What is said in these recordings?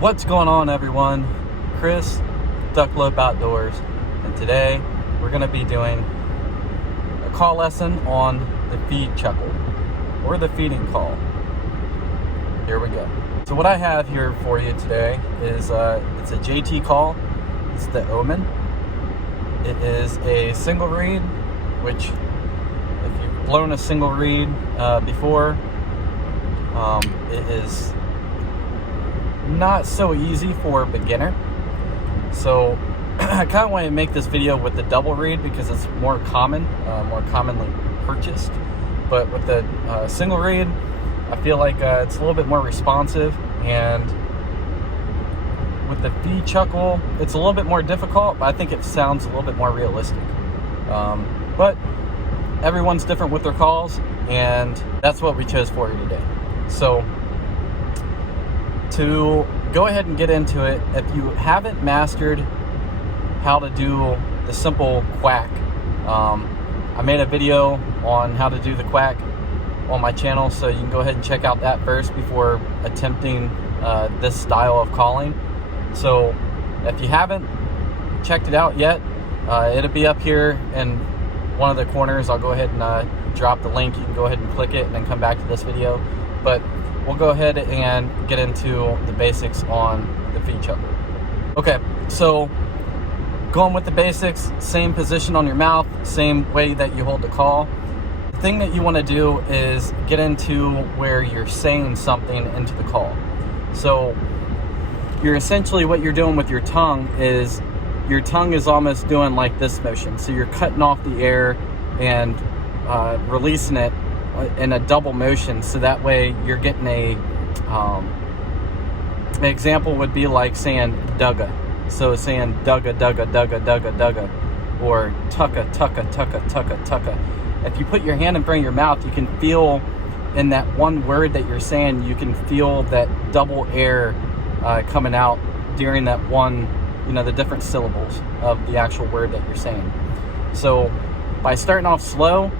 What's going on, everyone? Chris, Ducklope Outdoors, and today we're going to be doing a call lesson on the feed chuckle, or the feeding call. Here we go. So what I have here for you today is it's a JT call. It's the Omen. It is a single reed, which if you've blown a single reed before, it is not so easy for a beginner. So I kind of want to make this video with the double reed because it's more common, more commonly purchased. But with the single reed, I feel like it's a little bit more responsive, and with the feed chuckle, it's a little bit more difficult, but I think it sounds a little bit more realistic. But everyone's different with their calls, and that's what we chose for you today. So to go ahead and get into it, if you haven't mastered how to do the simple quack, I made a video on how to do the quack on my channel, so you can go ahead and check out that first before attempting this style of calling. So if you haven't checked it out yet, it'll be up here in one of the corners. I'll go ahead and drop the link. You can go ahead and click it and then come back to this video. But we'll go ahead and get into the basics on the feed chuckle. Okay, so going with the basics, same position on your mouth, same way that you hold the call. The thing that you want to do is get into where you're saying something into the call. So you're essentially, what you're doing with your tongue is almost doing like this motion. So you're cutting off the air and releasing it in a double motion, so that way you're getting an example would be like saying dugga. So saying dugga, dugga, dugga, dugga, dugga, or tucka, tucka, tucka, tucka, tucka. If you put your hand in front of your mouth, you can feel in that one word that you're saying, you can feel that double air coming out during that one, the different syllables of the actual word that you're saying. So by starting off slow,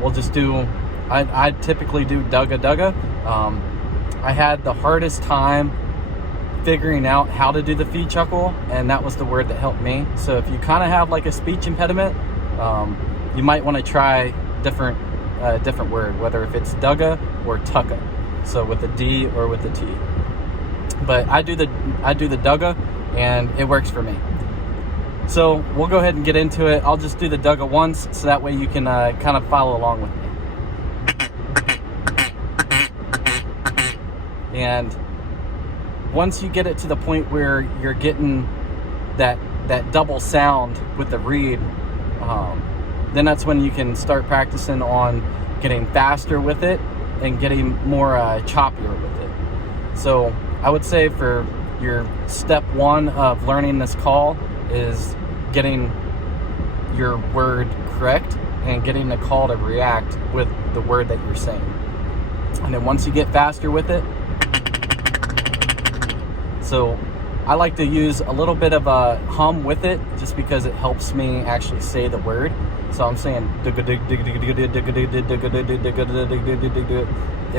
we'll just do, I typically do dugga, dugga. I had the hardest time figuring out how to do the feed chuckle, and that was the word that helped me. So if you kind of have like a speech impediment, you might want to try different word, whether if it's dugga or tucka, so with a D or with a T. But I do the dugga, and it works for me. So we'll go ahead and get into it. I'll just do the dugga once, so that way you can kind of follow along with me. And once you get it to the point where you're getting that double sound with the reed, then that's when you can start practicing on getting faster with it and getting more choppier with it. So I would say for your step one of learning this call is getting your word correct and getting the call to react with the word that you're saying. And then once you get faster with it, so I like to use a little bit of a hum with it, just because it helps me actually say the word. So I'm saying it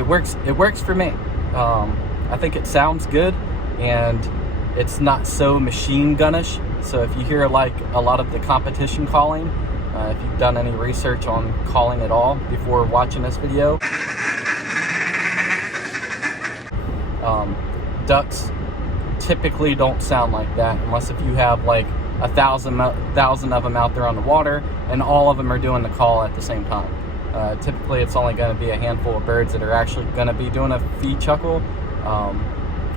works for me. I think it sounds good, and it's not so machine gunnish. So if you hear like a lot of the competition calling, if you've done any research on calling at all before watching this video, ducks typically don't sound like that, unless if you have like 1,000 of them out there on the water and all of them are doing the call at the same time. Typically it's only going to be a handful of birds that are actually going to be doing a feed chuckle,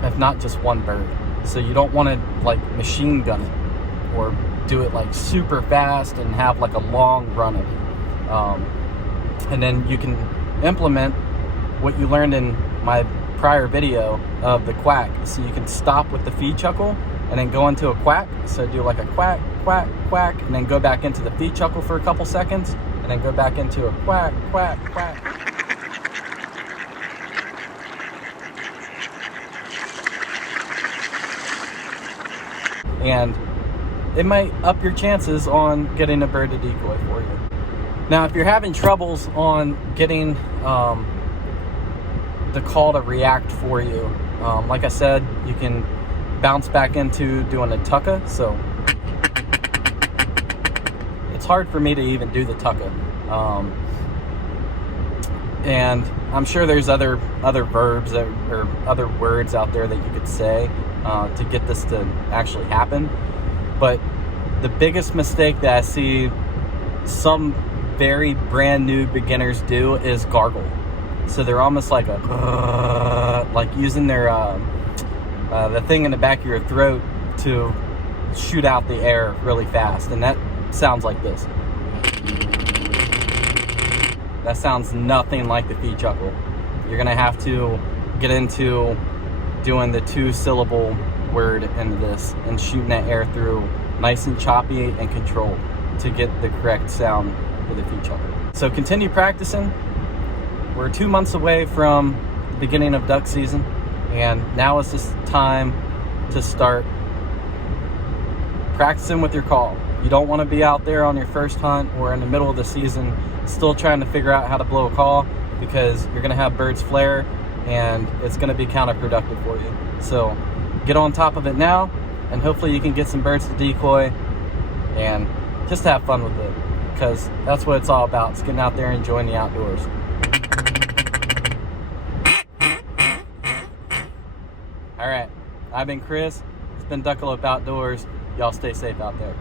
if not just one bird. So you don't want to like machine gun it or do it like super fast and have like a long run of it. And then you can implement what you learned in my prior video of the quack. So you can stop with the feed chuckle and then go into a quack. So do like a quack, quack, quack, and then go back into the feed chuckle for a couple seconds, and then go back into a quack, quack, quack. And it might up your chances on getting a bird to decoy for you. Now, if you're having troubles on getting the call to react for you, like I said, you can bounce back into doing a tucka, so it's hard for me to even do the tucka. And I'm sure there's other verbs or other words out there that you could say to get this to actually happen. But the biggest mistake that I see some very brand new beginners do is gargle. So they're almost like like using their the thing in the back of your throat to shoot out the air really fast, and that sounds like this. That sounds nothing like the feed chuckle. You're gonna have to get into doing the 2-syllable word into this and shooting that air through nice and choppy and controlled to get the correct sound for the feed chuckle. So continue practicing. We're 2 months away from the beginning of duck season, and now is just time to start practicing with your call. You don't want to be out there on your first hunt or in the middle of the season still trying to figure out how to blow a call, because you're going to have birds flare and it's going to be counterproductive for you. So get on top of it now, and hopefully you can get some birds to decoy and just have fun with it, because that's what it's all about. It's getting out there and enjoying the outdoors. All right, I've been Chris. It's been Duckalope Outdoors. Y'all stay safe out there.